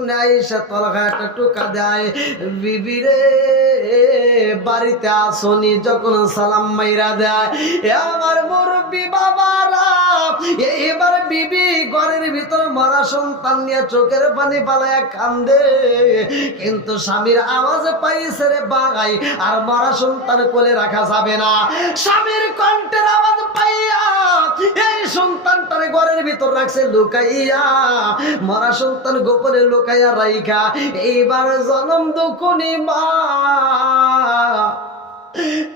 সামনে আইসা তলকা একটা টোকা দেয়, বিবি রে বাড়িতে আসনি, যখন সালাম মাইরা দেয়, আমার মুরব্বী বাবারা এইবার বিবি ঘরের ভিতর মরা সন্তান নিয়ে চোখের পানি পালায়া কান্দে, কিন্তু স্বামীর আওয়াজ পাইছে রে বাগাই, আর মরা সন্তান কোলে রাখা যাবে না। স্বামীর কণ্ঠের আওয়াজ পাইয়া এই সন্তানটারে ঘরের ভিতর রাখছে লুকাইয়া, মরা সন্তান গোপনে লুকাইয়া রাইখা এইবার জনম দুকুনি মা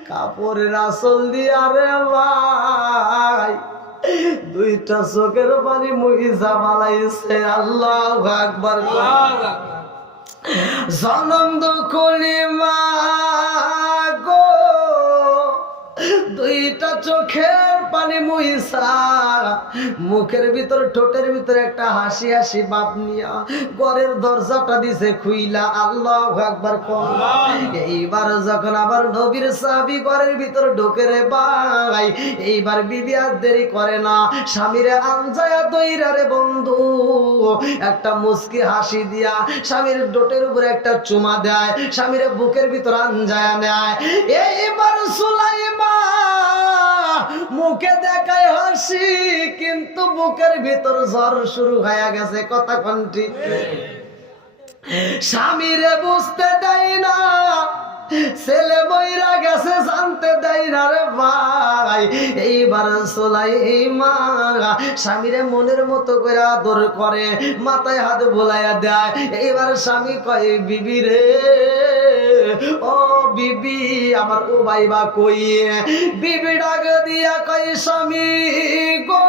কাপড়ের আসল দিয়া রে ভাই দুইটা চোখের পানি মুহিজা মালাইছে। আল্লাহু আকবার। জনম দুকুনি মা গো দুইটা চোখের পানি মুহিসা মুখের ভিতর ঠোঁটের ভিতরে একটা হাসি হাসি বাপ নিয়া ঘরের দরজাটা দিছে খুইলা। আল্লাহু আকবার। এইবার যখন আবার নবীর সাহাবী ঘরের ভিতর ঢোকে রে ভাই, এইবার বিবি আর দেরি করে না, স্বামীরে আনজায়া দইরা রে বন্ধু একটা মুস্কি হাসি দিয়া স্বামীর ঠোঁটের উপরে একটা চুমা দেয়, স্বামীরে বুকের ভিতর আনজায়া নেয়। এইবার সুলাইমান মুখে দেখায় হাসি, কিন্তু বুকের ভিতর জ্বর শুরু হয়ে গেছে। কথা কণ্ঠি স্বামীরে বুঝতে দেয় না, ছেলে বইরা গেছে জানতে দেয় না রে ভাই। এইবার সুলাইমান স্বামীরে মনের মতো করে আদর করে, মাথায় হাত বোলাইয়া দেয়। এইবার স্বামী কয় বিবি রে ও বিবি আমার ও ভাইবা কই, বিবি ডাক দিয়া কয় স্বামী গো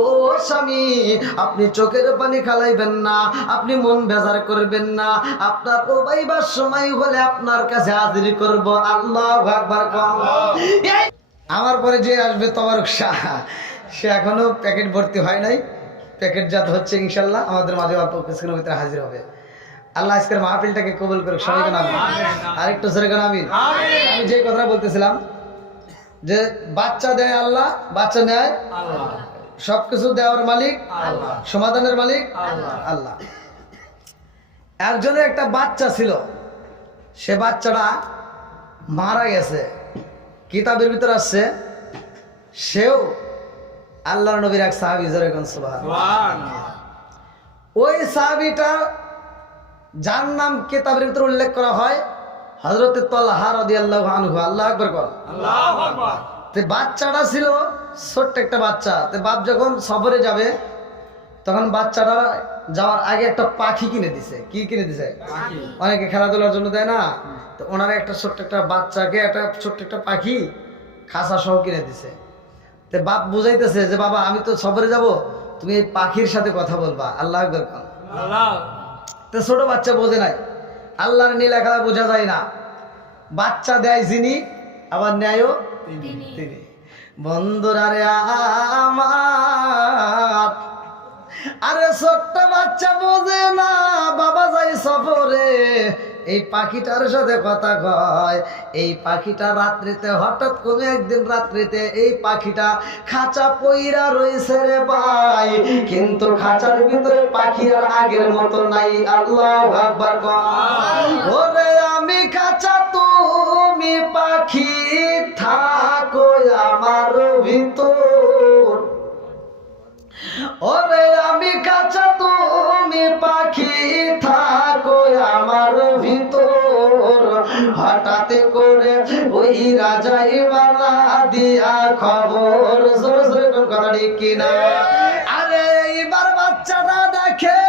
ও স্বামী আপনি চোখের পানি খালাইবেন না, আপনি মন বেজার করবেন না, আপনার ও ভাইবার সময় হলে আপনার কাছে হাজির করব। আল্লাহু আকবার। আমার পরে যে আসবে তবারক শাহ, সে এখনো প্যাকেট ভর্তি হয় নাই, প্যাকেট জাত হচ্ছে ইনশাল্লাহ, আমাদের মাঝে অল্প কিছুক্ষণের ভিতরে হাজির হবে। আল্লাহ আজকের মাহফিলটাকে কবুল করুক সবাই। আমিন। আরেকটু জোরে করে আমিন। আমি যে কথা বলতেছিলাম যে বাচ্চা দেয় আল্লাহ, বাচ্চা নেয় আল্লাহ, সবকিছু দেওয়ার মালিক আল্লাহ, সমাধানের মালিক আল্লাহ। একজনের একটা বাচ্চা ছিল, সে বাচ্চাটা মারা গেছে, কিতাবের ভিতর আসছে সেও আল্লাহর নবীর এক সাহাবী। জোরে কোন সুবহানাল্লাহ। ওই সাহাবীটা যার নাম কিতাবের ভিতর উল্লেখ করা হয় হযরত তালহা রাদিয়াল্লাহু আনহু। আল্লাহু আকবার। আল্লাহু আকবার। তে বাচ্চাটা ছিল ছোট্ট একটা বাচ্চা, তে বাপ যখন সফরে যাবে তখন বাচ্চাটা যাওয়ার আগে একটা পাখি কিনে দিছে। কি কিনে দিছে? অনেকে খেলাধুলার জন্য দেয় না, তো ওনারা একটা ছোট্ট একটা বাচ্চাকে একটা ছোট্ট একটা পাখি খাঁচা সহ কিনে দিছে। তে বাপ বুঝাইতেছে যে বাবা আমি তো সফরে যাব, তুমি এই পাখির সাথে কথা বলবা। আল্লাহু আকবার। তো ছোট বাচ্চা বোঝে নাই, আল্লাহর নীলা খেলা বোঝা যায় না। বাচ্চা দেয় যিনি, আবার ন্যায়ও তিনি। বন্ধুরা রে আমার, আরে ছোট্ট বাচ্চা বোঝে না, বাবা যাই সফরে, এই পাখিটার সাথে কথা কয়। এই পাখিটা রাত্রিতে হঠাৎ কোনো একদিন রাত্রিতে এই পাখিটা খাঁচা পইরা রয়েছে রে ভাই, কিন্তু খাঁচার ভিতরে পাখি আর আগের মতো নাই। আল্লাহু আকবার। ওরে আমি খাঁচা তুমি পাখি, থাকো আমার ভিতর। ওরে আমি খাঁচা তুমি পাখি, থাকো আমার ভিতর। হঠাৎ করে ওই রাজাই বালা দিয়া খবর। জোরে জোরে কোন কথা ঠিক কিনা? আরে এইবার বাচ্চাটা দেখে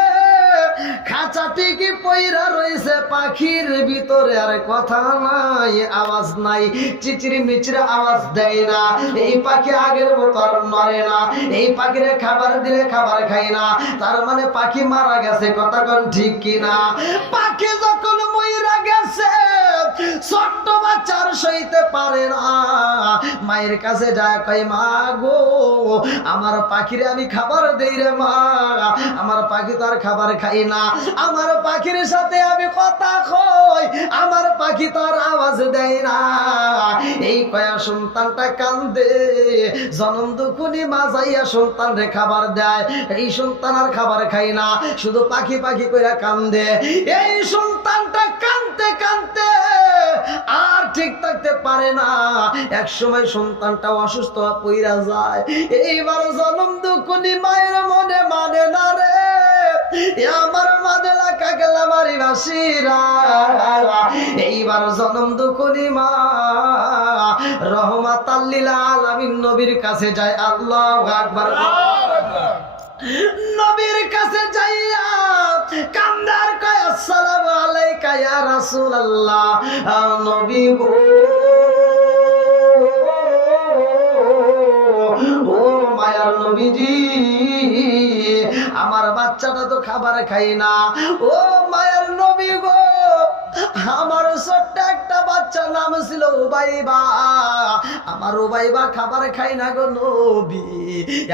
খাঁচা ঠিকই পইরা রয়েছে পাখির ভিতরে, আর কথা নাই, আওয়াজ নাই, চিচিরি মিচিরি আওয়াজ দেয় না। এই পাখি আগের মতো আর নড়ে না, এই পাখিরে খাবার দিলে খাবার খায় না, তার মানে পাখি মারা গেছে। কথা কোন ঠিক কিনা? পাখি যখন মইরা গেছে ছোট্ট বাচ্চার সইতে পারে না, মায়ের কাছে যায় কয় মা গো আমার পাখিরে আমি খাবার দেই রে মা, আমার পাখি তো আর খাবার খাই না, আমার পাখির সাথে আমি কথা কই, আমার পাখি তো আর আওয়াজ দেয় না। এই কয়া সন্তানটা কান্দে, জনম দুকুনি মা যাইয়া সন্তান রে খাবার দেয়, এই সন্তান আর খাবার খাই না, শুধু পাখি পাখি কইরা কান্দে। এই সন্তানটা কান্দতে কান্দতে আর ঠিক থাকতে পারে না, এক সময় সন্তানটা অসুস্থ পইরা যায়। এইবার জনম দুকুনি মায়ের মনে মানে না রে, আমার মাদেলা কাকেলা বাড়ি বাসিরা। এইবার জনম দুকুনি মা রহমাতাল লিল আলামিন নবীর কাছে যায়। আল্লাহু আকবার। নবীর কাছে যাইয়া কান্দার কয় আসসালামু আলাইকা ইয়া রাসূলুল্লাহ। নবী গো ও মায়ার নবীজি, আমার বাচ্চাটা তো খাবার খাই না। ও মায়ার নবী গো, আমার ছোট্ট একটা বাচ্চা নাম ছিল উবাইবা, আমার উবাইবা খাবার খাই না গো নবী,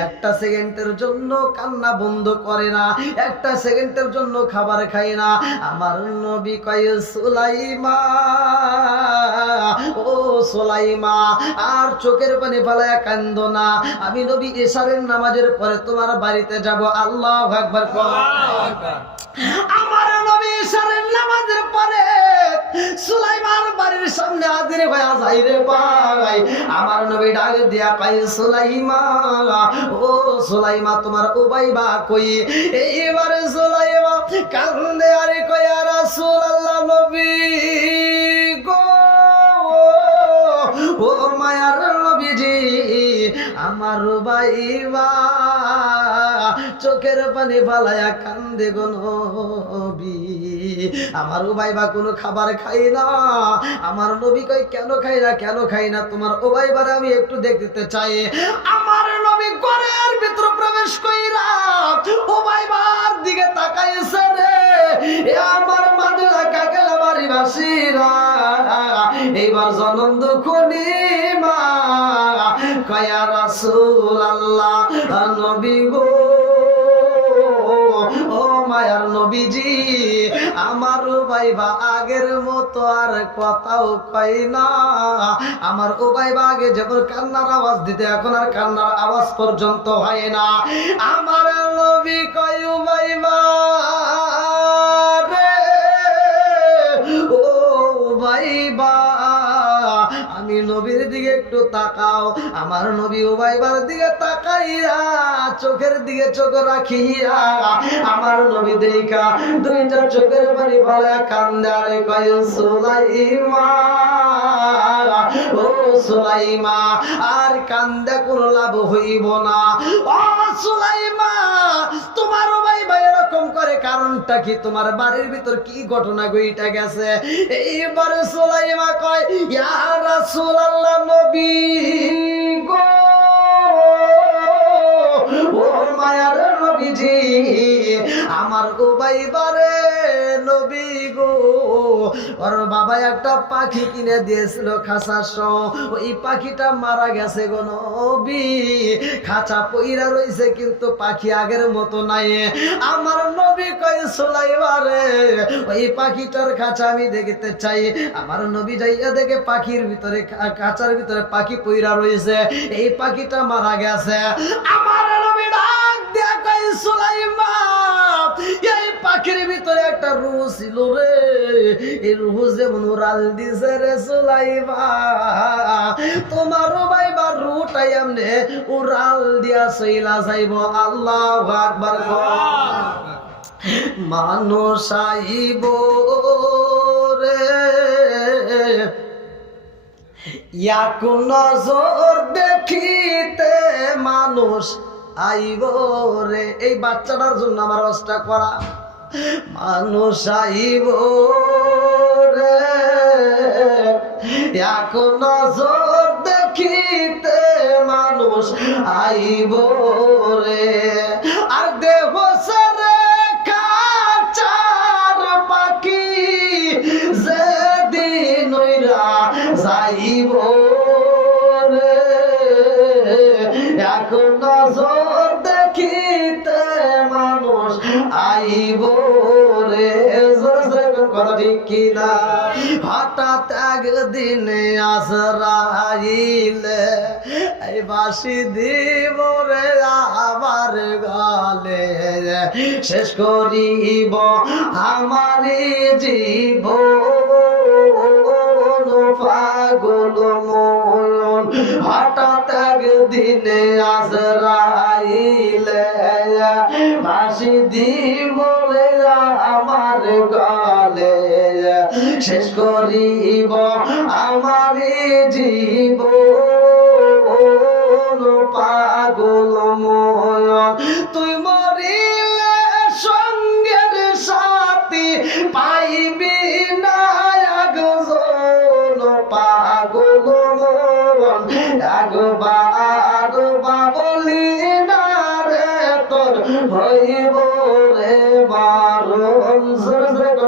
একটা সেকেন্ডের জন্য কান্না বন্ধ করে না, একটা সেকেন্ডের জন্য খাবার খাই না। আমার নবী কয় সুলাইমা, ও সুলাইমা আর চোখের পানি ফেলায়া কান্দো না, আমি নবী এশারের নামাজের পরে তোমার বাড়িতে যাব। আল্লাহু আকবার। আমার নবী এশারের নামাজের পরে সুলাইমার বাড়ির সামনে হাজির হয়ে যায় রে ভাই। আমার নবী ডাক দিয়া কয় সুলাইমা, ও সুলাইমা তোমার উবাইবা কই? এইবারে সুলাইমা কান্দে আর কয় ইয়া রাসূলুল্লাহ নবী গো, ও মায়ার নবীজি, আমার উবাইবা চোখের পানি ফালায়া কান্দে গো নবী, আমার উবাইবা কোনো খাবার খাই না। আমার নবী কয় কেন খাই না, কেন খাই না? তোমার উবাইবারে আমি একটু দেখতে চাই। আমার নবী ঘরের ভিতর প্রবেশ কইরা উবাইবার দিকে তাকাইছে রে, আমার মাদুলা কাকেলা বাড়ি বাসিরা। এইবার জনম দুখনি মা কয় ইয়া রাসূলুল্লাহ নবী গো, ও মায়ার নবীজি, আমার উবাইবা আগের মতো আর কথাও কয় না। আমার উবাইবা আগে যেমন কান্নার আওয়াজ দিতে, এখন আর কান্নার আওয়াজ পর্যন্ত হয় না। আমার নবী কয় উবাইবা রে, ও উবাইবা আমি নবীর দিকে একটু তাকাও। আমার নবী উবাইবার দিকে তাকাইয়া চোখের দিকে চোখ রাখিয়া আমার নবী দেখা দুইটা চোখের পানি ফেলে কান্দে আর কয় সুলাইমা, ও সুলাইমা আর কান্দে কোনো লাভ হইব না। ও সুলাইমা, তোমার উবাইবা এরকম করে কারণটা কি? তোমার বাড়ির ভিতর কি ঘটনা ঘটে গেছে? এইবার সুলাইমা কয় ইয়া রাসূলুল্লাহ নবী গো, ও মায়ার নবীজি, আমার উবাইবারে নবী গো, ওর বাবা একটা পাখি কিনে দিয়েছিল খাঁচা সহ, ওই পাখিটা মারা গেছে গো নবী, খাঁচা পইরা রইছে কিন্তু পাখি আগের মতো নাই। আমার নবী কয় সুলাইমারে ওই পাখিটার খাঁচা আমি দেখতে চাই। আমার নবী যাইয়া দেখে পাখির ভিতরে, খাঁচার ভিতরে পাখি পইরা রইছে, এই পাখিটা মারা গেছে। আমার নবী ডাক দিয়া কয় সুলাইমা, এই পাখির ভিতরে একটা রূহ ছিল রে, এই রূহ যেমন উড়াল দিছে রে সুলাইমা, তোমার উবাইবা রূহটাই এমনে উড়াল দিয়া চইলা যাইব। আল্লাহু আকবার। মানুষ আইব রে এক নজর দেখিতে, মানুষ আইব রে, এই বাচ্চাটার জন্য আমার অবস্থা করা। মানুষ আইব রে এক নজর দেখিতে, মানুষ আইব রে, আর দেহ সরে কাচার পাখি যেদিন আইব রে এখন নজর দেখিতে মানুষ আইব রে কথা ঠিক কিনা হঠাৎ একদিনে আজরাইলে এই বাঁশি দিব রে আমার গালে শেষ করিব আমারি জীবন পাগল মন হঠাৎ একদিনে আজরাইলে বাঁশি দিব রে আমার গালে শেষ করিব আমারি জীবন পাগল মন তুই মরিলে সঙ্গের সাথী পাইবি না একজন পাগল মন একবার বলি না রে তোর হইব রে বারণ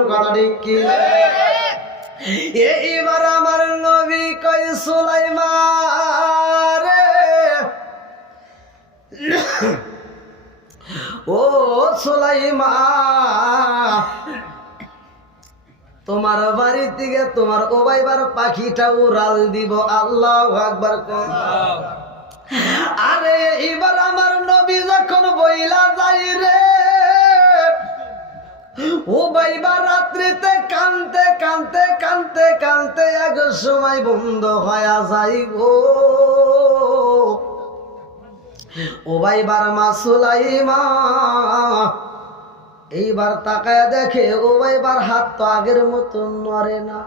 কথা ঠিক কি এইবার আমার নবী কই সুলাইমান রে ও সুলাইমান তোমার বাড়ি থেকে তোমার ওবাইবার পাখিটা উড়াল দিব আল্লাহু আকবার কর আরে এবার আমার নবী যখন বইলা যাই রে ও বাইবা রাত্রিতে কানতে কানতে কানতে কানতে এক সময় বন্ধ হয়ে যাই গো ও বাইবার মা সুলাইমান এইবার তাকায় দেখে ও বাইবার হাত তো আগের মতো নড়ে না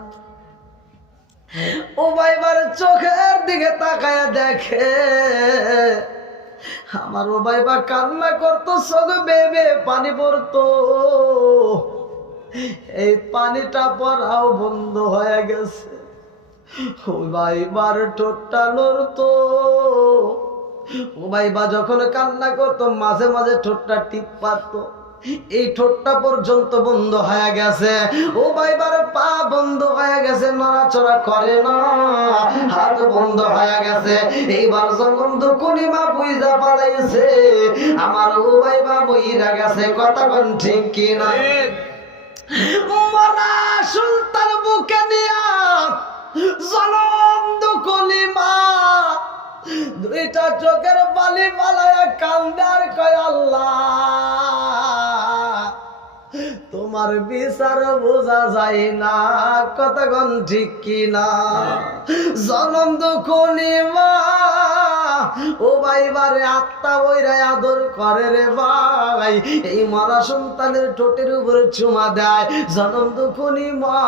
ও বাইবার চোখের দিকে তাকায় দেখে আমার ও বাইবা কান্না করতো চোখ বেবে পানি পড়তো এই পানিটা পড়াও বন্ধ হয়ে গেছে ও বাইবার ঠোঁটটা নড়তো ও বাইবা যখন কান্না করতো মাঝে মাঝে ঠোঁটটা টিপ পারতো এই ঠোঁটটা পর্যন্ত বন্ধ হয়ে গেছে ও বাইবার পা বন্ধ হয়ে গেছে নড়াচড়া করে না হাত বন্ধ হয়ে গেছে এইবার যখন দুকুনি মা বুইজা পালাইছে আমার ও বাইবা বইরা গেছে কথা কোন ঠিক কিনা মরা সুলতান বুকে নিয়া জনম দুকুনি মা দুইটা চোখের বালি পালায়া কান্দার কয় আল্লাহ তোমার বিচার বোঝা যায় না কতক্ষণ ঠিক কিনা জনম দুঃখনি মা ও বাইবারে আত্মা ওইরাই আদর করে রে ভাই এই মরা সন্তানের ঠোঁটের উপরে চুমা দেয় জনম দুঃখনি মা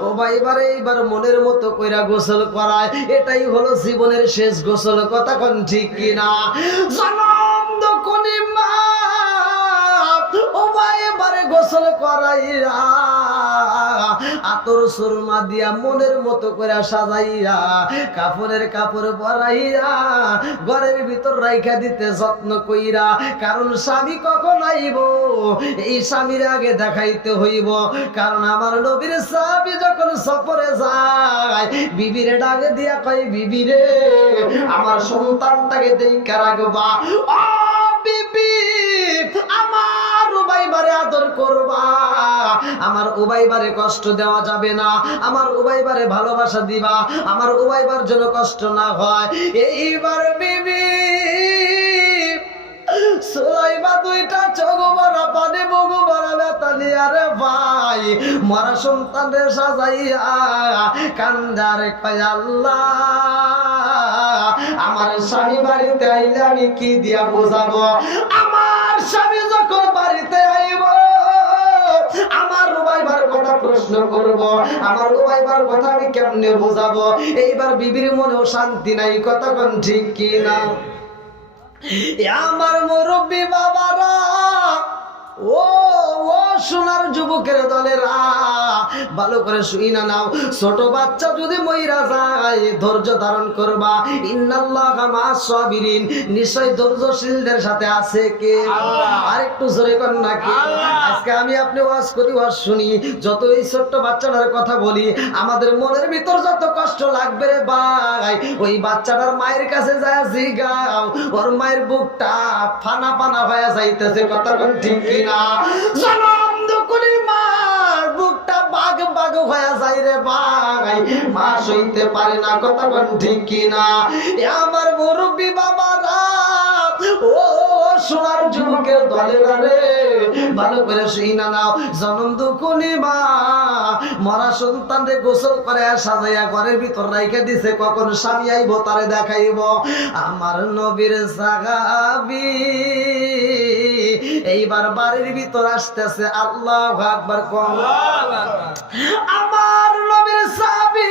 ও বাইবারে এইবার মনের মতো কইরা গোসল করায় এটাই হলো জীবনের শেষ গোসল কতক্ষণ ঠিক কিনা জনম দুঃখনি মা ও ভাই এবারে গোসল করাইয়া আতর সুরমা দিয়া মনের মতো করে সাজাইয়া কাপড়ের কাপড় পরাইয়া ঘরের ভিতর রাইখা দিতে যত্ন কইরা কারণ স্বামী কখন আইব এই স্বামীর আগে দেখাইতে হইব কারণ আমার নবীর স্বামী যখন সফরে যায় বিবিরে ডাকে দিয়া কই বিবিরে আমার সন্তানটাকে দেখা রাখবা ও বিবি আমার উবাইবারে আদর করবা আমার উবাইবারে কষ্ট দেওয়া যাবে না আমার উবাইবারে ভালোবাসা দিবা আমার উবাইবার জন্য কষ্ট না হয় এইবার বিবি সুলাইমা দুইটা চোখ ভরা পানি মুখ ভরা ব্যথা নিয়ে রে ভাই মরা সন্তানের সাজাইয়া কান্দারে কয় আল্লাহ আমার স্বামী বাড়িতে আইলে আমি কি দিয়া বোঝাবো আমার স্বামী যখন বাড়িতে আইব আমার উবাইবার কথা প্রশ্ন করব আমার উবাইবার কথা আমি কেমনে বোঝাবো এইবার বিবির মনেও শান্তি নাই কতক্ষণ ঠিক কি না আমার মুরব্বী বাবারা ও ও সোনার যুবকের দলেরা ভালো করে শুই না নাও, ছোট বাচ্চা যদি মইরা যায় ধৈর্য ধারণ করবা। ইন্নাল্লাহা মা'আস সাবিরিন, নিশ্চয় ধৈর্যশীলদের সাথে আছে কে? আর একটু জোরে কর না কে? আজকে আমি আপনি ওয়াজ করি, ওয়াজ শুনি, যত এই ছোট্ট বাচ্চাটার কথা বলি, আমাদের মনের ভিতর যত কষ্ট লাগবে রে ভাই, ওই বাচ্চাটার মায়ের কাছে যায় জিগাও, ওর মায়ের বুকটা ফানা ফানা হয়ে যাইতেছে, কথা কোন ঠিক কিনা? জনম দুকুনি মার বুকটা বাগ বাগ হয়ে যায় রে ভাই, মা সইতে পারে না, কথা কোন ঠিক কিনা? এ আমার মুরব্বি বাবারা, ও সোনার যুবকের দলেরা রে, ভালো করে শুই না নাও, জনম দুকুনি মা মরা সন্তান রে গোসল করে সাজাইয়া ঘরের ভিতর রাইখে দিছে, কখন স্বামী আইব তারে দেখাইব। আমার নবীর সাহাবী এইবার বাড়ির ভিতর আসতেছে, আল্লাহু আকবার কও। আমার নবীর সাহাবী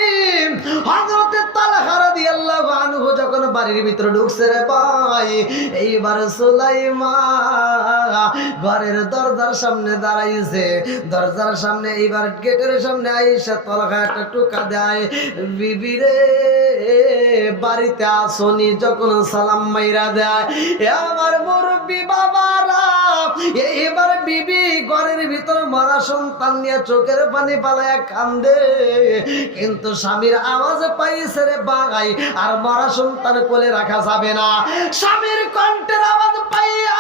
হযরতে তালহা রাদিয়াল্লাহু আনহু যখন বাড়ির ভিতর ঢুকছে রে ভাই, এইবার সুলাইমা ঘরের দরজার সামনে দাঁড়াইছে, দরজার সামনে এইবার গেটের সামনে আইসা তালহা একটা টোকা দেয়, বিবি রে বাড়িতে আসনি, যখন সালাম মাইরা দেয়, আমার মুরব্বি বাবারা, এইবার বিবি ঘরের ভিতর মরা সন্তান নিয়ে চোখের পানি পালায়া কান্দে, কিন্তু স্বামীর আওয়াজ পাইছে রে ভাই, আর মরা সন্তান কোলে রাখা যাবে না, স্বামীর কণ্ঠের আওয়াজ পাইয়া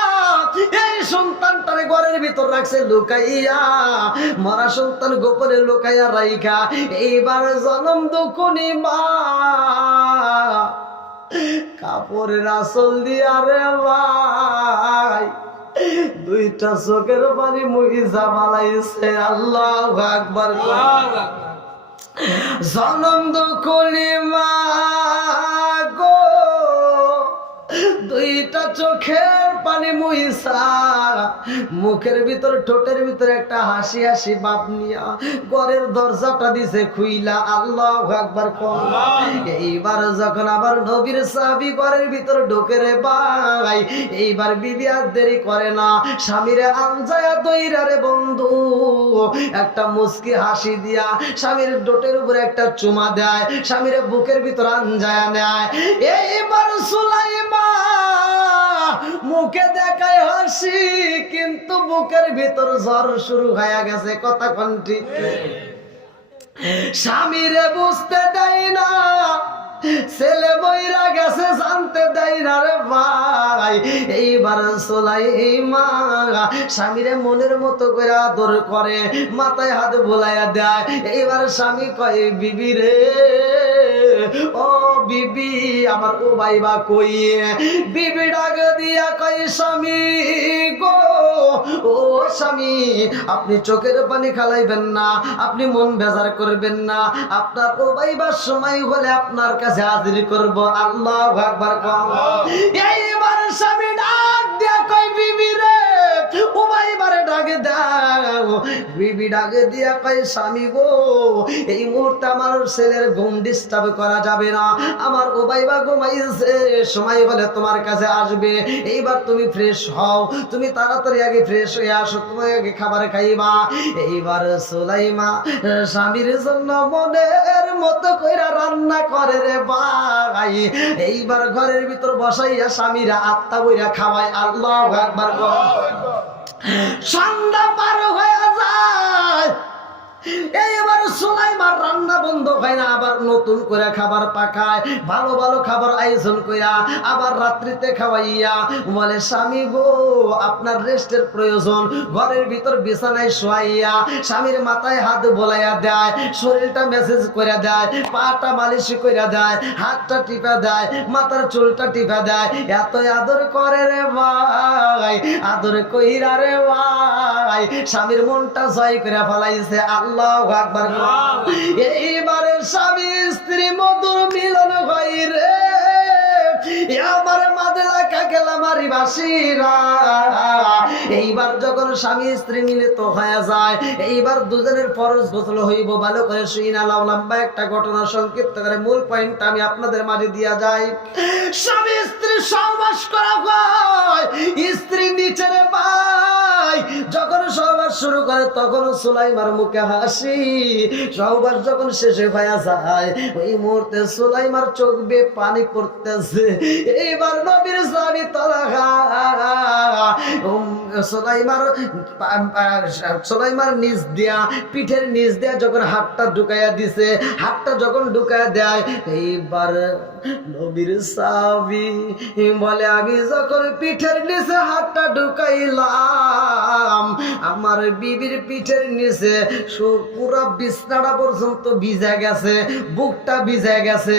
এই সন্তানটারে ঘরের ভিতর রাখছে লুকাইয়া, মরা সন্তান গোপনে লুকাইয়া রাইখা এইবার জনম দুকুনি মা কাপড়ের আঁচল দিয়া রে ভাই দুইটা চোখের পানি মুইজা বালাইছে, আল্লাহু আকবার। জনম দুকুনি মা গো দুইটা চোখের পানি মুইসা মুখের ভিতর ঠোঁটের ভিতর একটা হাসি হাসি ভাব নিয়া ঘরের দরজাটা দিছে খুইলা, আল্লাহু আকবার কও। এইবার যখন আবার নবীর সাহাবী ঘরের ভিতর ঢোকে রে ভাই, এইবার বিবি আর দেরি করে না, স্বামীরে আনজায়া দইরা রে বন্ধু একটা মুস্কি হাসি দিয়া স্বামীর ঠোঁটের উপরে একটা চুমা দেয়, স্বামীরে বুকের ভিতর আনজায়া নেয়। এইবার সুলাইমা মুখে দেখায় হাসি, কিন্তু বুকের ভিতর জ্বর শুরু হয়ে গেছে, কথা কোন ঠিক? স্বামীরে বুঝতে দেয় না, ছেলে বইরা গেছে জানতে দেয় না রে ভাই। এইবার সুলাইমা স্বামীরে মনের মতো করে আদর করে, মাথায় হাত বোলাইয়া দেয়। এইবার স্বামী কয়, বিবি রে ও বিবি আমার ও ভাইবা কই? বিবি ডাক দিয়া কয়, স্বামী গো ও স্বামী, আপনি চোখের পানি খালাইবেন না, আপনি মন বেজার করবেন না, আপনার ও ভাইবার সময় হলে আপনার কাছে হাজির করব, আল্লাহু আকবার কও। এইবার স্বামী ডাক দিয়া কয়, বিবি রে ও ভাইবারে ডাকে দাও। বিবি ডাকে দিয়া কয়, স্বামী গো এই মুহূর্তে আমার ছেলের ঘুম ডিস্টার্ব করা যাবে না, আমার ও ভাইবা ঘুমাইছে, সময় হলে তোমার কাছে আসবে, এইবার তুমি ফ্রেশ হও, তুমি তাড়াতাড়ি আগে ফ্রেশ হয়ে আসো, তুমি আগে খাবার খাইবা। এইবার সুলাইমা স্বামীর জন্য মনের মতো কইরা রান্না করে রে ভাই। এইবার ঘরের ভিতর বসাইয়া স্বামীরা আত্মা বইরা খাওয়ায়, আল্লাহু আকবার। সন্ধ্যা পার হয়ে যায়, এইবার সুলাইমার রান্না বন্ধ হয় না, আবার নতুন করে খাবার পাকায়, ভালো ভালো খাবার আয়োজন কইরা আবার রাত্রিতে খাওয়াইয়া বলে, স্বামী গো আপনার রেস্টের প্রয়োজন। ঘরের ভিতর বিছানায় শোয়াইয়া স্বামীর মাথায় হাত বোলাইয়া দেয়, শরীরটা মেসেজ করে দেয়, পাটা মালিশ করে দেয়, হাতটা টিপা দেয়, মাথার চুলটা টিপা দেয়, এত আদর করে রে ভাই, আদর কইরা রে ভাই স্বামীর মনটা জয় করে ফেলাইছে, আল্লাহু আকবার। এইবারে স্বামী স্ত্রী মধুর মিলন হয় রে, আমার মাদলা কাকেলা মারি বাসিরা। এইবার যখন স্বামী স্ত্রী মিলিত হয়ে যায়, এইবার দুজনের ফরজ গোসল হইব, ভালো করে শুই না। লম্বা একটা ঘটনা সংক্ষিপ্ত করে মূল পয়েন্ট আমি আপনাদের মাঝে দিয়া যাই। স্বামী স্ত্রী সহবাস করা হয়, স্ত্রী নিচে রে ভাই যায় যখন সহবাস শুরু করে তখন সুলাইমার মুখে হাসি, সহবাস যখন শেষে হয়ে যায় ওই মুহূর্তে সুলাইমার চোখ বেয়ে পানি পড়তেছে। এইবার নবীর সাহাবী তালহা সুলাইমার নিচ দিয়া পিঠের নিচ দিয়া যখন হাতটা ঢুকাইয়া দিছে, হাতটা যখন ঢুকাইয়া দেয় এইবার নবীর সাহাবী বলে আমি যখন পিঠের নিচে হাতটা ঢুকাইলাম আমার বিবির পিঠের নিচে পুরো বিছনাটা পর্যন্ত ভিজে গেছে, বুকটা ভিজে গেছে।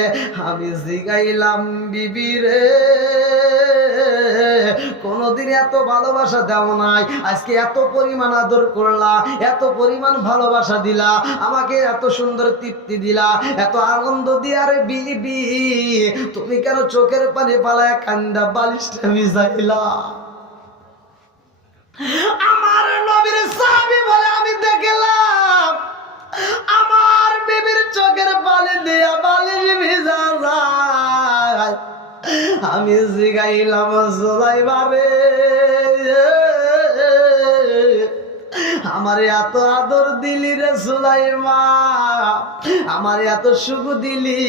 আমি জিগাইলাম বিবি রে কোনদিন এত ভালোবাসা দেও নাই, আজকে এত পরিমাণ আদর করলা, এত পরিমাণ ভালোবাসা দিলা, আমাকে এত সুন্দর তৃপ্তি দিলা, এত আনন্দ দিয়া রে বিবি তুমি কেন চোখের পানি পালায় কান্দা বালিশটা ভিজাইলা? আমার নবীর সাহাবী বলে আমি দেখলাম আমার বিবির চোখের পানি দিয়া বালিশ ভিজা যায়। আমি জিগাইলাম সুলাইমা রে আমার এত আদর দিলি রে সুলাইমা, আমার এত সুখ দিলি,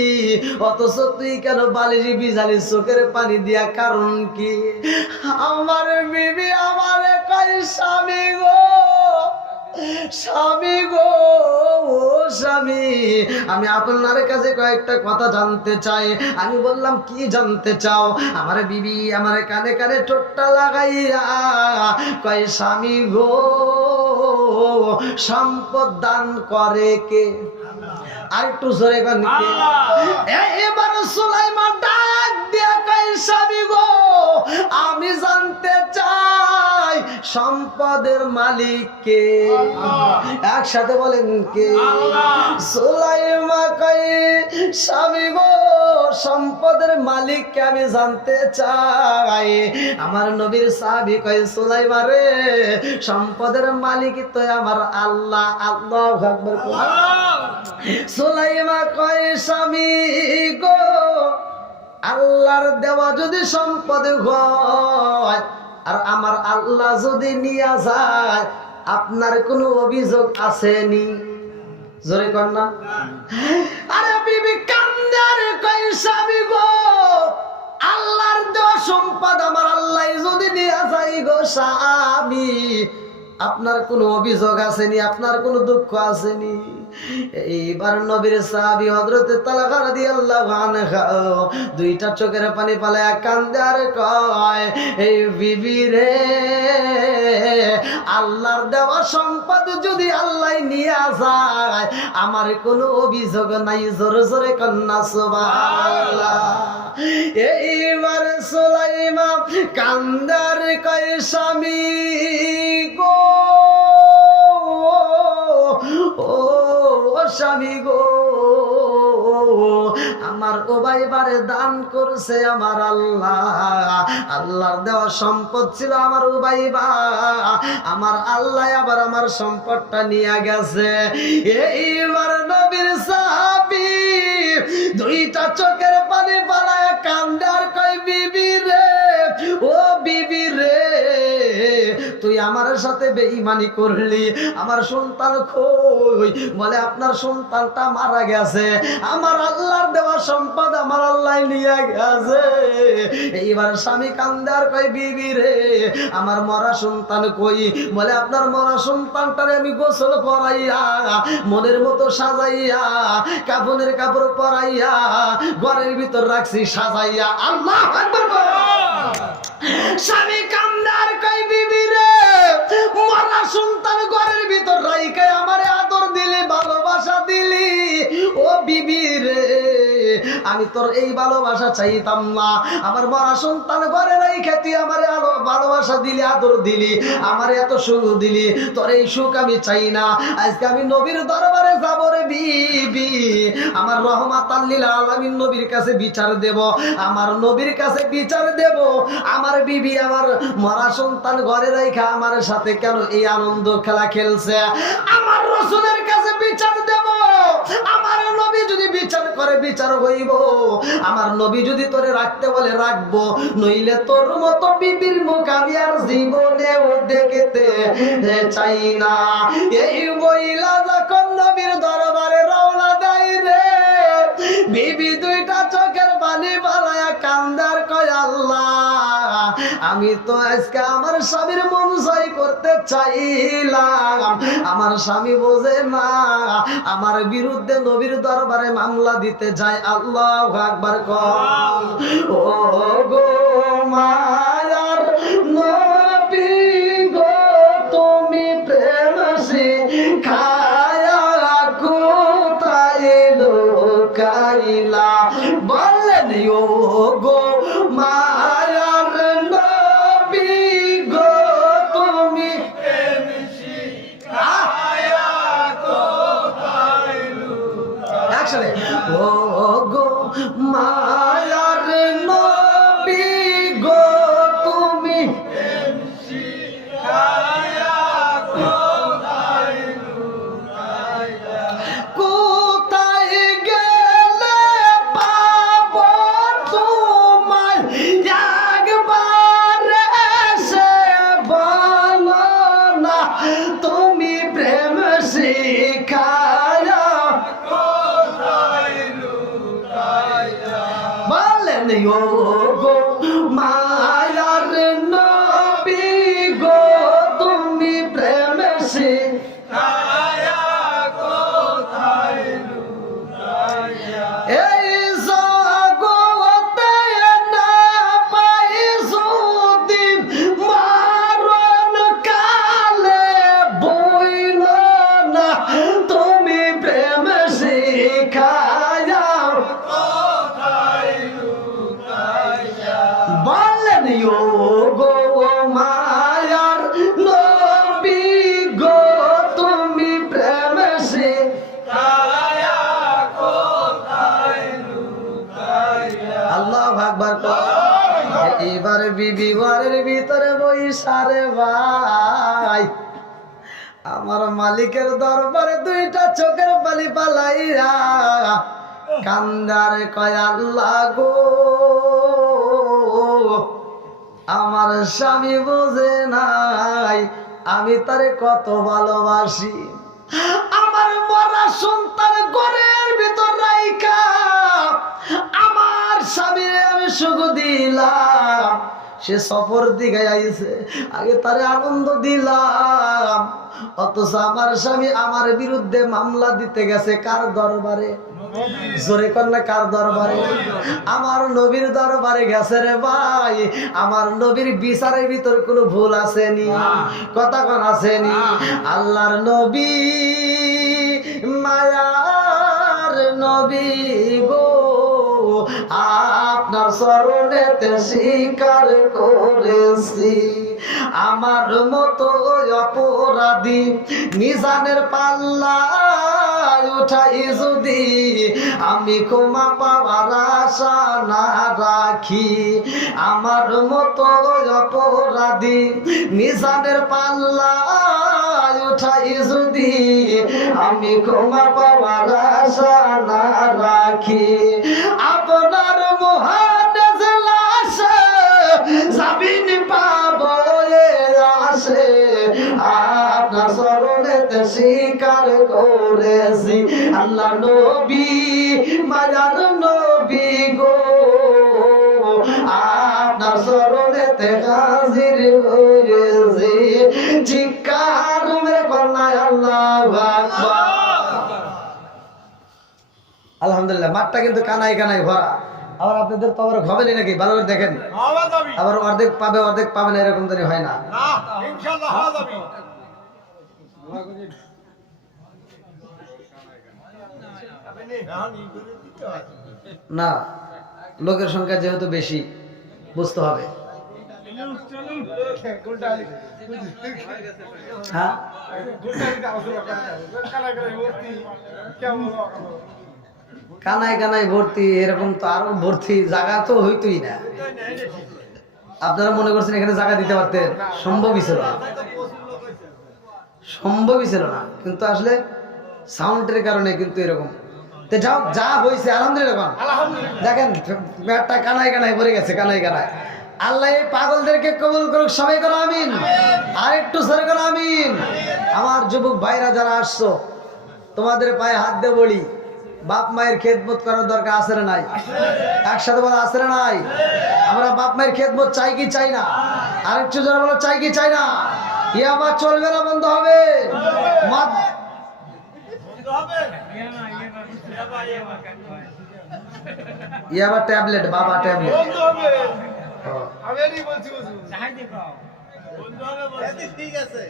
অথচ তুই কেন বালিশ ভিজালি চোখের পানি দিয়া? কারণ কি? আমার বিবি আমারে কয় স্বামী গো, স্বামী গো, ও স্বামী আমি আপনার কাছে কয়েকটা কথা জানতে চাই। আমি বললাম কি জানতে চাও? আমার বিবি আমার কানে কানে ঠোঁটটা লাগাইয়া কয় স্বামী গো সম্পদ দান করে কে? আর একটু জোরে গান কে? এবার সুলাইমান ডাক দিয়া কয় স্বামী গো আমি জানতে চাই সম্পদের মালিক কে? একসাথে বলেন কে? সুলাইমা কয় স্বামী গো সম্পদের মালিক কে আমি জানতে চাই। আমার নবীর সাহাবী কয় সুলাইমা রে সম্পদের মালিক তো আমার আল্লাহ। আল্লাহু আকবার। সুলাইমা কয় স্বামী গো আল্লাহর দেওয়া যদি সম্পদ হয় আর আমার আল্লাহ যদি নিয়ে যায় আপনার কোনো অভিযোগ আসেনি? জোরে কর না। আরে বিবি কান্দার কয় স্বামী গো আল্লাহর দেওয়া সম্পদ আমার আল্লাহ যদি নিয়ে যায় গো স্বামী আপনার কোনো অভিযোগ আসেনি, আপনার কোনো দুঃখ আসেনি? এইবার নবীর সাহাবী হযরতে তালহা রাদিয়াল্লাহু আনহু দুইটা চোখের পানি পালায়া কান্দে আর কয় এই বিবি রে আল্লাহর দেওয়া সম্পদ যদি আল্লাহ নিয়ে যায় আমার কোনো অভিযোগ নাই। জোরে জোরে কন্যা সুবহানাল্লাহ। এইবার সুলাইমা কান্দার কয় স্বামী গো ও স্বামী গো আমার ওবাইবারে দান করছে আমার আল্লাহ, আল্লাহর দেওয়া সম্পদ ছিল আমার ওবাইবা, আমার আল্লাহ আবার আমার সম্পদটা নিয়ে গেছে। এইবার নবীর সাহাবী দুইটা চোখের পানি পালায় কান্দে আর কয় বিবি রে ও বিবি রে তুই আমার সাথে বেঈমানি করলি, আমার সন্তান কই? বলে আপনার সন্তানটা মারা গেছে, আমার আল্লাহর দেওয়া সম্পদ আমার আল্লাহ নিয়ে গেছে। এইবার স্বামী কান্দে আর কয় বিবি রে আমার মরা সন্তান কই? বলে আপনার মরা সন্তানটারে আমি গোসল করাইয়া মনের মতো সাজাইয়া কাফনের কাপড় পরাইয়া ঘরের ভিতর রাখছি সাজাইয়া। আল্লাহু আকবার। স্বামী কান্দে আর কয় বিবি রে মরা সন্তান ঘরের ভিতর রাইখে আমারে আদর দিলি, ভালোবাসা দিলি, ও বিবি রে আমি তোর এই ভালোবাসা চাইতাম না। আমার মরা সন্তান ঘরে রাইখে তুই আমারে ভালোবাসা দিলি, আদর দিলি, আমারে এত সুখ দিলি, তোর এই সুখ আমি চাই না। আজকে আমি নবীর দরবারে যাব রে বিবি, আমার রহমাতাল লিল আলামিন নবীর কাছে বিচার দেব, আমার নবীর কাছে বিচার দেব আমার বিবি আমার মরা সন্তান ঘরে রাইখা আমার সাথে কেন এই আনন্দ খেলা খেলছে। আমার রাসূলের কাছে বিচার দেব, আমার নবী যদি বিচার করে বিচার হইব। আমার নবী যদি তোরে রাখতে বলে রাখবো, নইলে তোর মতো বিবির মুখ আমি আর জীবনেও দেখতে চাই না। এই মহিলা যখন নবীর দরবারে রওনা দেয় রে, বিবি দুইটা চোখের পানি পালায়া কান্দার কয় আল্লাহ, আমি তো আজকে আমার স্বামীর মন জয় করতে চাইলাম, আমার স্বামী বোঝে না, আমার বিরুদ্ধে নবীর দরবারে মামলা দিতে যায়। আল্লাহু আকবার কর। ও গো মায়ার নবী গো, তুমি প্রেম শিখায়া কোথায় লুকাইলা, বললেন ও গো মায়ার নবী গো, তুমি প্রেম শিখায়া কোথায় লুকাইলা, একসাথে ও গো মায়ার নবী গো, তুমি প্রেম শিখায়া কোথায় লুকাইলা, কোথায় গেলে পাবো তোমায়, একবার এসে বলো না, তুমি প্রেম শিখায়া কোথায় লুকাইলা, বলেন ও গো মায়ার নবী গো, তুমি প্রেম শিখায়া কোথায় লুকাইলা, এই জগতে না পাই যদি মরণ কালে বইল না, তুমি প্রেম শিখায়া কোথায় লুকাইলা, বললেন ও গো মায়ার নবী গো, তুমি প্রেম শিখায়া কোথায় লুকাইলা, আল্লাহু আকবার কর। এবার বিবি ঘরের ভিতরে বইসারে ভাই, আমার মালিকের দরবারে দুইটা চোখের পানি পালাইয়া কান্দার কয় আল্লাহ গো, আমার স্বামী বোঝে নাই আমি তারে কত ভালোবাসি, আমার মরা সন্তান ঘরের ভিতর রাইখা আমার স্বামীরে আমি সুখ দিলাম, সে সফর দিকে আইছে, আগে তারে আনন্দ দিলাম, অথচ আমার স্বামী আমার বিরুদ্ধে মামলা দিতে গেছে কার দরবারে, জোরে কন্যা কার দরবারে, আমার নবীর দরবারে গেছে রে ভাই। আমার নবীর বিচারের ভিতর কোনো ভুল আসেনি, কথা কোন আসেনি। আল্লাহর নবী মায়ার নবী গো, আপনার চরণেতে স্বীকার করেছি, আমার মতো অপরাধী মিজানের পাল্লা উঠাই যদি আমি ক্ষমা পাওয়ার আশা না রাখি, আমার মতো অপরাধী মিজানের পাল্লা উঠাই যদি আমি ক্ষমা পাওয়ার আশা না রাখি, আপনার মহাদেশ লাশে জামিন পাবো আসে, আপনার চরণেতে স্বীকার করেছি, আল্লাহ নবী মায়ার নবী গো, আপনার চরণেতে হাজির হয়েছি, চিৎকার মেরে কন্যায় আল্লাহু আকবার। আলহামদুলিল্লাহ, মাঠটা কিন্তু কানায় কানায় ভরা। আবার আপনাদের তো আবার হবেনি নাকি, ভালো করে দেখেন, আবার অর্ধেক পাবে অর্ধেক পাবে না, এরকম তো হয় না, না লোকের সংখ্যা যেহেতু বেশি বুঝতে হবে। হ্যাঁ কানায় কানায় ভর্তি, এরকম তো আরো ভর্তি, জায়গা তো হইতই না। আপনারা মনে করছেন এখানে জায়গা দিতে পারতেন, সম্ভবই ছিল না, সম্ভবই ছিল না, কিন্তু আসলে সাউন্ডের কারণে কিন্তু এরকম তো যাও, যা হয়েছে আলহামদুলিল্লাহ। দেখেন পেটটা কানায় কানায় ভরে গেছে, কানায় কানায়। আল্লাহ এই পাগলদেরকে কবুল করুক, সবাই করো আমিন। আর একটু সরে করো আমিন। আমার যুবক ভাইরা যারা আসছো, তোমাদের পায়ে হাত দিয়ে বলি, বাপ মায়ের খেদমত করার দরকার আছে না নাই? একসাথে বলা আছে না নাই? আমরা বাপ মায়ের খেদমত চাই কি চাই না? আরেকটু জোরে বলো, চাই কি চাই না? ইয়াবা চলবে না, বন্ধ হবে? ইয়াবা ট্যাবলেট, বাবা ট্যাবলেট। ঠিক আছে।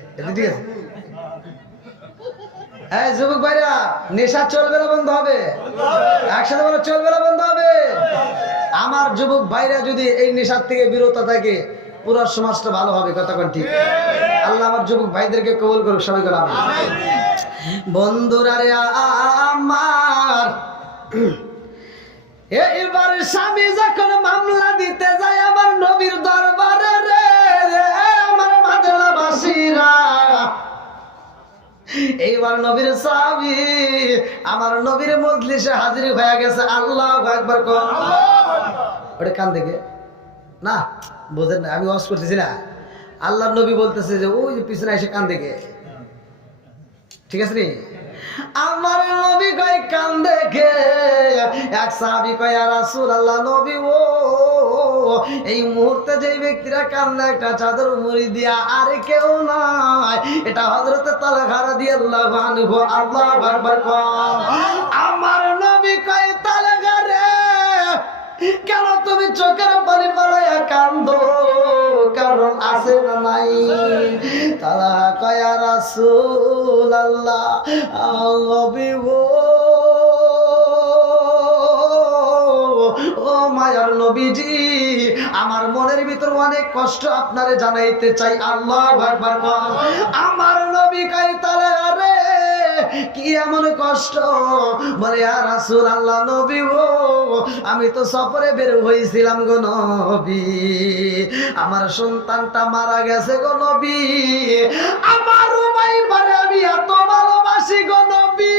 হ্যাঁ যুবক ভাইরা, নেশা চলবে না, বন্ধ হবে? একসাথে বলো, চলবে না, বন্ধ হবে? আমার যুবক ভাইরা যদি এই নেশার থেকে বিরত থাকে, পুরো সমাজটা ভালো হবে। কথা কোন ঠিক? আল্লাহ আমার যুবক ভাইদেরকে কবুল করুক, সবাই করে আমিন। বন্ধুরা রে আমার, এইবার স্বামী যখন মামলা দিতে যায় আমার নবীর দরবারে রে, আমার মাদলাবাসীরা, এইবার নবীর স্বামী আমার নবীর মজলিসে হাজির হয়ে গেছে। আল্লাহু আকবার কর। ওটা কান দেখে না, বোঝেন না, আমি ওয়াজ করতেছি না। আল্লাহর নবী বলতেছে যে ওই যে পিছনে এসে কান দেখে, ঠিক আছে নি? আমার নবী কয় কান দেখে, এক সাহাবী কয় ইয়া রাসূলুল্লাহ, নবী ও এই মুহূর্তে যে ব্যক্তিরা কান্দে একটা চাদর মুড়ি দিয়া, আর কেউ নাই, এটা হযরত তালহা রাদিয়াল্লাহু আনহু। আল্লাহু আকবার কর। আমার নবী কয় তালহা রে, কেন তুমি চোখের পানি ফেলাইয়া কান্দো? কারণ আছে না নাই? তালহা কয় ইয়া রাসূলুল্লাহ, নবী গো, ও মায়ার নবীজি, আমার মনের ভিতর অনেক কষ্ট আপনারে জানাইতে চাই। আল্লাহু আকবার কর। আমার নবী কয় তালহা রে, কি এমন কষ্ট? বলে ইয়া রাসূলুল্লাহ, নবী গো, আমি তো সফরে বের হইছিলাম গো নবী, আমার সন্তানটা মারা গেছে গো নবী, আমার উমাইবারে আমি এত ভালোবাসি গো নবী,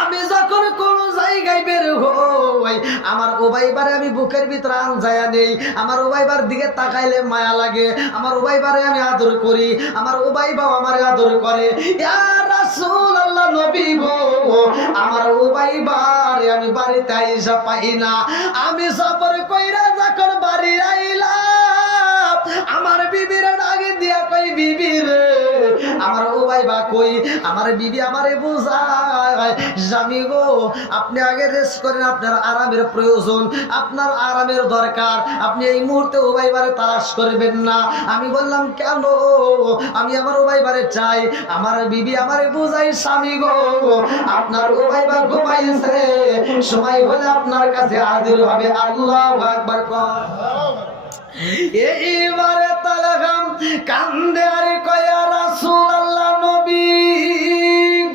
আমি যখন কোন জায়গায় বের হই আমার উবাইবারে আমি বুকের ভিতরে আনজায়া নেই, আমার উবাইবার দিকে তাকাইলে মায়া লাগে, আমার উবাইবারে আমি আদর করি, আমার উবাইবাও আমার আদর করে। ইয়া রাসূলুল্লাহ, নবী গো, আমার উবাইবারে আমি বাড়িতে আইসা পাই না, আমি সফর কইরা যখন বাড়ি আইলাম আমার বিবির ডাকে দিয়া কই, বিবি রে, আমার উবাইবা কই? আমার বিবি আমারে বুঝায়, স্বামী গো, আপনি আগে রেস্ট করেন, আপনার আরামের প্রয়োজন, আপনার আরামের দরকার, আপনি এই মুহূর্তে উবাইবারে তালাশ করবেন না। আমি বললাম কেন? আমি আমার উবাইবারে চাই। আমার বিবি আমারে বুঝাই, স্বামী গো, আপনার উবাইবা ঘুমাইছে, সময় হলে আপনার কাছে হাজির হবে। আল্লাহু আকবার কর। এইবারে তালহা কান্দে আর কয় ইয়া রাসূলুল্লাহ, নবী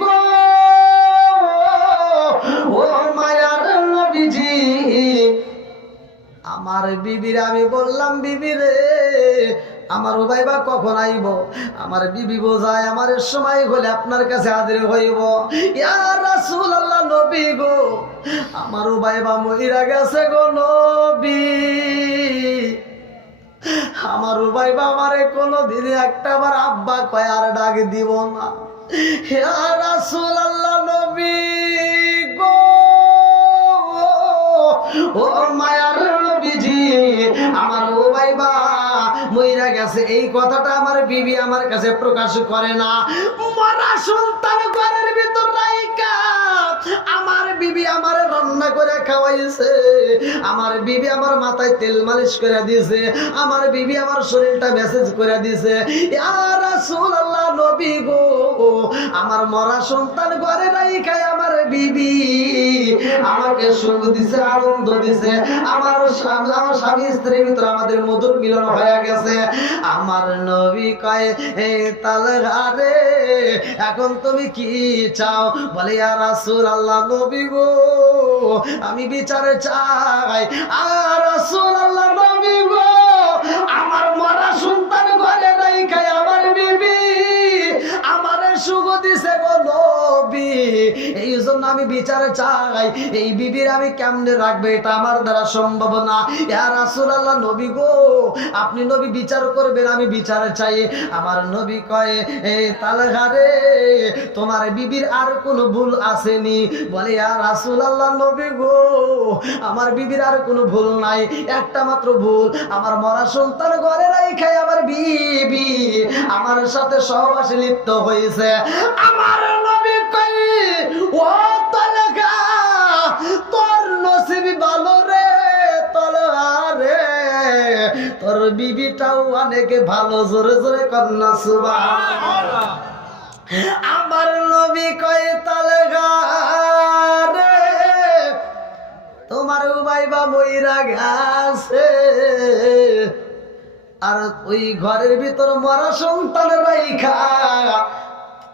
গো, ও মায়ার নবীজি, আমার বিবিরে আমি বললাম, বিবি রে, আমার উবাইবা কখন আইব? আমার বিবি বোঝায় আমার সময় হলে আপনার কাছে হাজির হইব। ইয়া রাসূলুল্লাহ, নবী গো, আমার উবাইবা মহিরা গেছে গো নবী, আমার উবাইবা আমারে কোনদিন একটা বার আব্বা কয় আর ডাক দিব না। ইয়া রাসূলুল্লাহ, নবী গো, ও মায়ার নবীজি, আমার উবাইবা মইরা গেছে, এই কথাটা আমার বিবি আমার কাছে প্রকাশ করে না। মরা সন্তান ঘরের ভিতর রাইকা আমার বিবি আমার রান্না করে খাওয়াইছে, আমার বিবি আমার মাথায় তেল মালিশ করে দিয়েছে, আমার বিবি আমার শরীরটা মেসেজ করে দিয়েছে। ইয়া রাসূলুল্লাহ, নবী গো, আমার মরা সন্তান ঘরে রাইকা আমার বিবি আমাকে সুখ দিছে, আনন্দ দিছে, আমার স্বামী স্ত্রীর ভিতরে আমাদের মধুর মিলন হয়ে গেছে। আমার নবী কয়, এই তালহা রে, এখন তুমি কি চাও? বলে ইয়া রাসূলুল্লাহ, নবী গো, আমি বিচার চাই। আর রাসূলুল্লাহ, নবী গো, আমার মরা সন্তান ঘরে রাইখা আমার বিবি আমারে সুখ দিছে গো নবী, নবী, এই জন্য আমি বিচার চাই, এই বিবির আমি কেমনে রাখবে, এটা আমার দ্বারা সম্ভব না। ইয়া রাসূলুল্লাহ, নবী গো, আপনি নবী বিচার করবেন, আমি বিচার চাই। আমার নবী কয়, এই তালহা রে, তোমার বিবির আর কোনো ভুল আসেনি? বলে, ইয়া রাসূলুল্লাহ, নবী গো, আমার বিবির আর কোনো ভুল নাই, একটা মাত্র ভুল, আমার মরা সন্তান ঘরে রাইখা আমার বিবি আমার সাথে সহবাসে লিপ্ত হয়েছে। আমার নবী কই, ও তালহা, তোর নসিব ভালো রে তালহা রে, তোর বিবিটাও অনেক ভালো। জোরে জোরে কন্যা সুবহানাল্লাহ। আমার নবী কয়, তালহা রে, তোমার উবাইবা মইরা গেছে, আর ওই ঘরের ভিতর মরা সন্তান রাইখা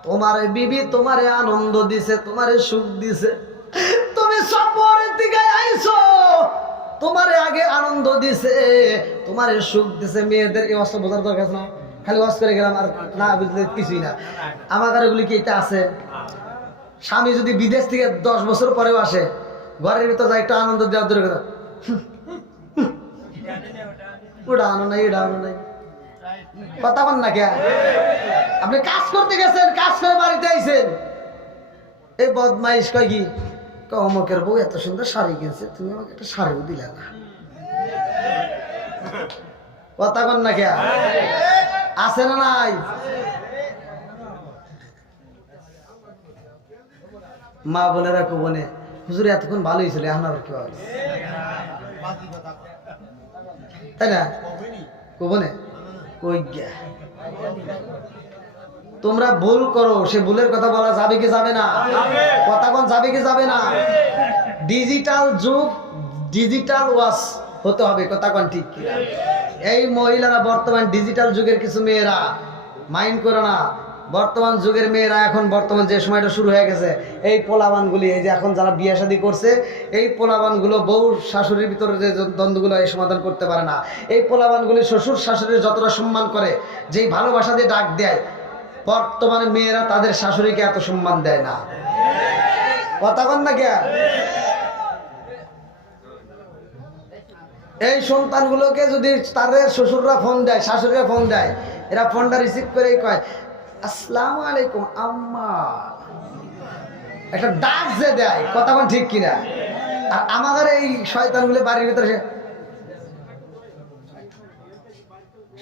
তোমার বিবি তোমারে আনন্দ দিছে, তোমারে সুখ দিছে। তুমি সফরের দিকে আইছো, তোমারে আগে আনন্দ দিছে, তোমারে সুখ দিছে। মেয়েদের এই অস্ত্র বোঝার দরকার না, খালি ওয়াজ করে গেলাম আর না বুঝলে কিছুই না। আমার এগুলি কি এটা আছে? স্বামী যদি বিদেশ থেকে 10 বছর পরেও আসে, ঘরের ভিতর যা একটা আনন্দ দেওয়ার দরকার, ওটা আনো নাই, এটা আনো নাই, কথা বল না কে? আপনি কাজ করতে গেছেন, কাজ করে বাড়িতে আইছেন, এই বদমাইশ কয় কি, অমুকের বউ এত সুন্দর শাড়ি কিনছে, তুমি আমাকে একটা শাড়িও দিলে না, কথা বল না কে? আছে না নাই? মা বোনেরা কোবনে, হুজুর এতক্ষণ ভালোই ছিল, এখন আবার কি ভালো, তাই না? কোবনে কই গিয়া তোমরা ভুল করো, সে ভুলের কথা বলা যাবে কি যাবে না? কথা কোন যাবে কি যাবে না? ডিজিটাল যুগ, ডিজিটাল ওয়াশ হতে হবে, কথা কোন ঠিক কি? এই মহিলারা বর্তমান ডিজিটাল যুগের কিছু মেয়েরা মাইন্ড করে না, বর্তমান যুগের মেয়েরা এখন বর্তমান যে সময়টা শুরু হয়ে গেছে, এই পোলাবানগুলি, এই যে এখন যারা বিয়ে শাদী করছে, এই পোলাবানগুলো বউ শাশুড়ির ভিতরে যে দ্বন্দ্বগুলো এই সমাধান করতে পারে না, এই পোলাবানগুলি শ্বশুর শাশুড়ির যতটা সম্মান করে, যেই ভালোবাসা দিয়ে ডাক দেয়, বর্তমানে মেয়েরা তাদের শাশুড়িকে এত সম্মান দেয় না, কথা বল না কে? এই সন্তানগুলোকে যদি তাদের শ্বশুররা ফোন দেয়, শাশুড়িরা ফোন দেয়, এরা ফোনটা রিসিভ করেই কয়, আসসালামু আলাইকুম আম্মা, একটা ডাক যে দেয়, কথা কোন ঠিক কিনা? আর আমাদের এই শয়তানগুলো বাড়ির ভিতরে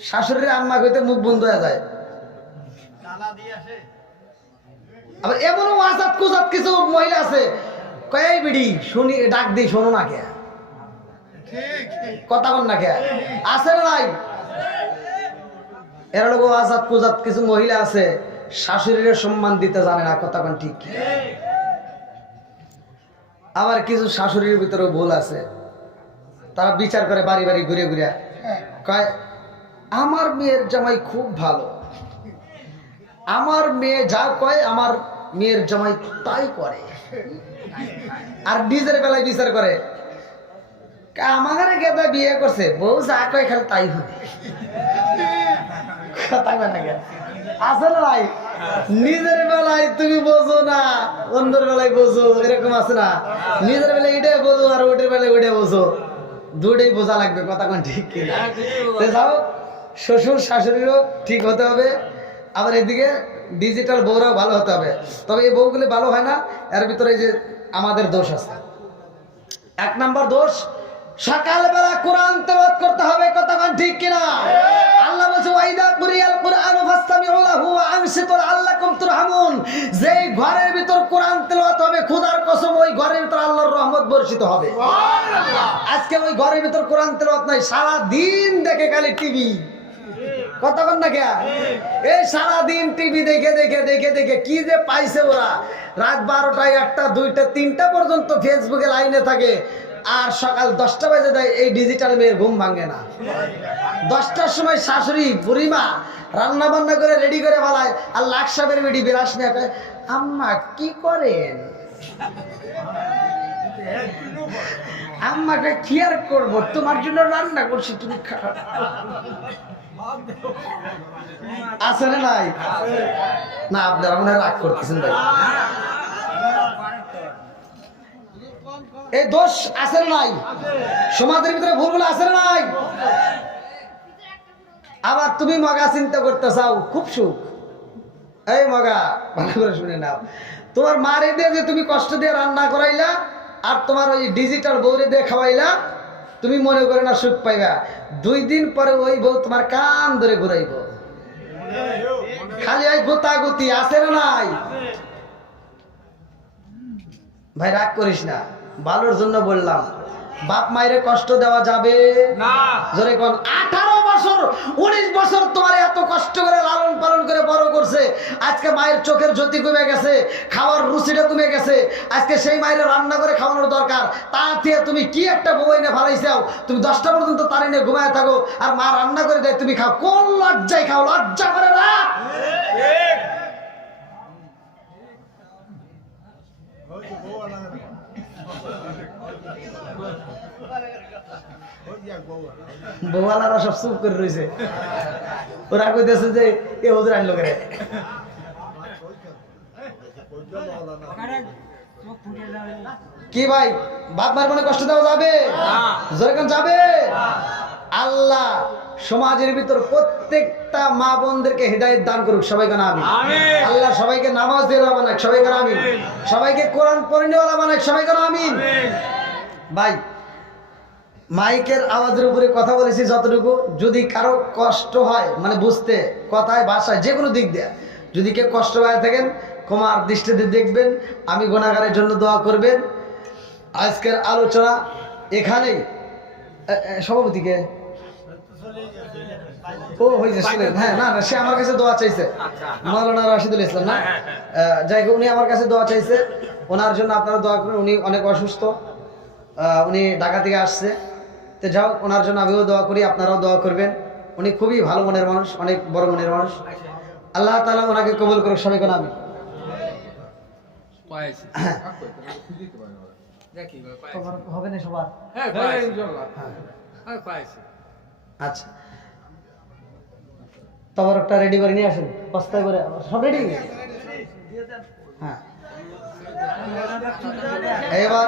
শাশুড়ির আম্মা কইতে মুখ বন্ধ হয়ে যায়। আবার এমনও আজাদ কুজাত কিছু মহিলা আছে, কয় বিড়ি শুনি ডাক দিই, শোনো না কে, কথা বল না কে? আছে না নাই? এরা লোক আজাদ কুজাত কিছু মহিলা আছে, শাশুড়ির সম্মান দিতে জানে না, কথা কোন ঠিক কি? আবার কিছু শাশুড়ির ভিতরে ভুল আছে, তারা বিচার করে বাড়ি বাড়ি ঘুরে ঘুরে কয়, আমার মেয়ের জামাই খুব ভালো, আমার মেয়ে যা কয় আমার মেয়ের জামাই তাই করে। আর নিজের বেলায় বিচার করে, আমার গেদা বিয়ে করছে, বউ যা কয় খালি তাই হবে, আছে না নাই? নিজের বেলায় তুমি বোঝো না, অন্যের বেলায় বোঝো, এরকম আছে না? নিজের বেলায় এটাই বোঝো আর ওটার বেলায় ওইটাই বোঝো, দুটোই বোঝা লাগবে, কথা কোন ঠিক কিনা? যাও, শ্বশুর শাশুড়িরও ঠিক হতে হবে, আবার এদিকে ডিজিটাল বউরাও ভালো হতে হবে। তবে এই বউগুলি ভালো হয় না, এর ভিতরে যে আমাদের দোষ আছে। 1 নম্বর দোষ, সকালবেলা কোরআন তেলাওয়াত করতে হবে, কথা কোন ঠিক কিনা? আল্লাহ বলেছে, ওয়াইদা কুরিয়াল কুরআনু ফাসতামিউ লাহু ওয়া আনসিতু লাআল্লাকুম তুরহামুন। যেই ঘরের ভিতর কোরআন তেলাওয়াত হবে, খোদার কসম ওই ঘরের ভিতর আল্লাহর রহমত বর্ষিত হবে। সুবহানাল্লাহ। আজকে ওই ঘরের ভিতর কোরআন তেলাওয়াত নাই, সারা দিন দেখে খালি টিভি, কথা বল না কে? এই সারা দিন টিভি দেখে দেখে দেখে দেখে কি যে পাইছে ওরা, রাত 12টা 1টা 2টা 3টা পর্যন্ত ফেসবুকে লাইনে থাকে, আর সকাল 10টা বাজে যায়, এই ডিজিটাল মেয়ের ঘুম ভাঙে না। 10টার সময় শাশুড়ি বুড়িমা রান্না বান্না করে রেডি করে ফেলায়, আর লাখ সাহেবের বেডি বিরাস নিয়ে কয়, আম্মা কি করেন? আম্মাকে কি আর করবো, তোমার জন্য রান্না করছি, তুমি খাও। আছে না নাই? না আপনারা মনে রাগ করতেছেন ভাই, এই দোষ আছে না নাই? সমাজের ভিতরে ভুলগুলো আছে না নাই? আবার তুমি মগা চিন্তা করতে চাও, খুব সুখ। এই মগা, ভালো করে শুনে নাও, তোমার মারে দিয়ে যে তুমি কষ্ট দিয়ে রান্না করাইলা আর তোমার ওই ডিজিটাল বউরে দিয়ে খাওয়াইলা, তুমি মনে করে না সুখ পাইবা। 2 দিন পরে ওই বউ তোমার কান ধরে ঘুরাইব। খালি ওই গোতাগুতি আছে না নাই? ভাই রাগ করিস না, ভালোর জন্য বললাম। বাপ মায়ের কষ্ট দেওয়া যাবে না। জোরে কোন 18 বছর 19 বছর তোমার এত কষ্ট করে লালন পালন করে বড় করছে, আজকে মায়ের চোখের জ্যোতি কমে গেছে, খাওয়ার রুচিটা কমে গেছে, আজকে সেই মায়ের রান্না করে খাওয়ানোর দরকার। তা দিয়ে তুমি কি একটা বউ এনে ফালাইছাও, তুমি 10টা পর্যন্ত তার এনে ঘুমায় থাকো আর মা রান্না করে দেয় তুমি খাও। কোন লজ্জায় খাও? লজ্জা করে না? বউয়ালারা সব চুপ করে রয়েছে, ওরা কইতেছে যে এ হুজুর আনলো করে। কি ভাই, বাপ মার মনে কষ্ট দেওয়া যাবে? যখন যাবে, আল্লাহ সমাজের ভিতর প্রত্যেকটা মা বোনদেরকে হেদায়েত দান করুক। সবাই কেন আমিন। আল্লাহ সবাইকে নামাজ দিয়ে বানাক। সবাই কেন আমিন। সবাইকে কোরআন পড়নেওয়ালা বানাক। সবাই কেন আমিন। ভাই মাইকের আওয়াজের উপরে কথা বলেছি যতটুকু, যদি কারো কষ্ট হয় মানে বুঝতে, কথায় ভাষায় যে কোনো দিক দিয়ে যদি কেউ কষ্ট পায় থাকেন, ক্ষমার দৃষ্টিতে দেখবেন, আমি গুনাহগারের জন্য দোয়া করবেন। আজকের আলোচনা এখানেই। সভাপতিকে ও হয়েছে শুনেন, হ্যাঁ না না, সে আমার কাছে দোয়া চাইছে, মাওলানা রাশিদুল ইসলাম না, যাই হোক, উনি আমার কাছে দোয়া চাইছে, ওনার জন্য আপনারা দোয়া করবেন। উনি অনেক অসুস্থ, উনি ঢাকা থেকে আসছে, তো যাও, ওনার জন্য আমিও দোয়া করি, আপনারাও দোয়া করবেন। উনি খুবই ভালো মনের মানুষ, অনেক বড় মনের মানুষ। আল্লাহ তাআলা ওনাকে কবুল করুক। সবাই কেন আমি হবে না সবার? আচ্ছা, তবরকটা রেডি করে নিয়ে আসেন, বস্তায় করে। সব রেডি? হ্যাঁ, এবার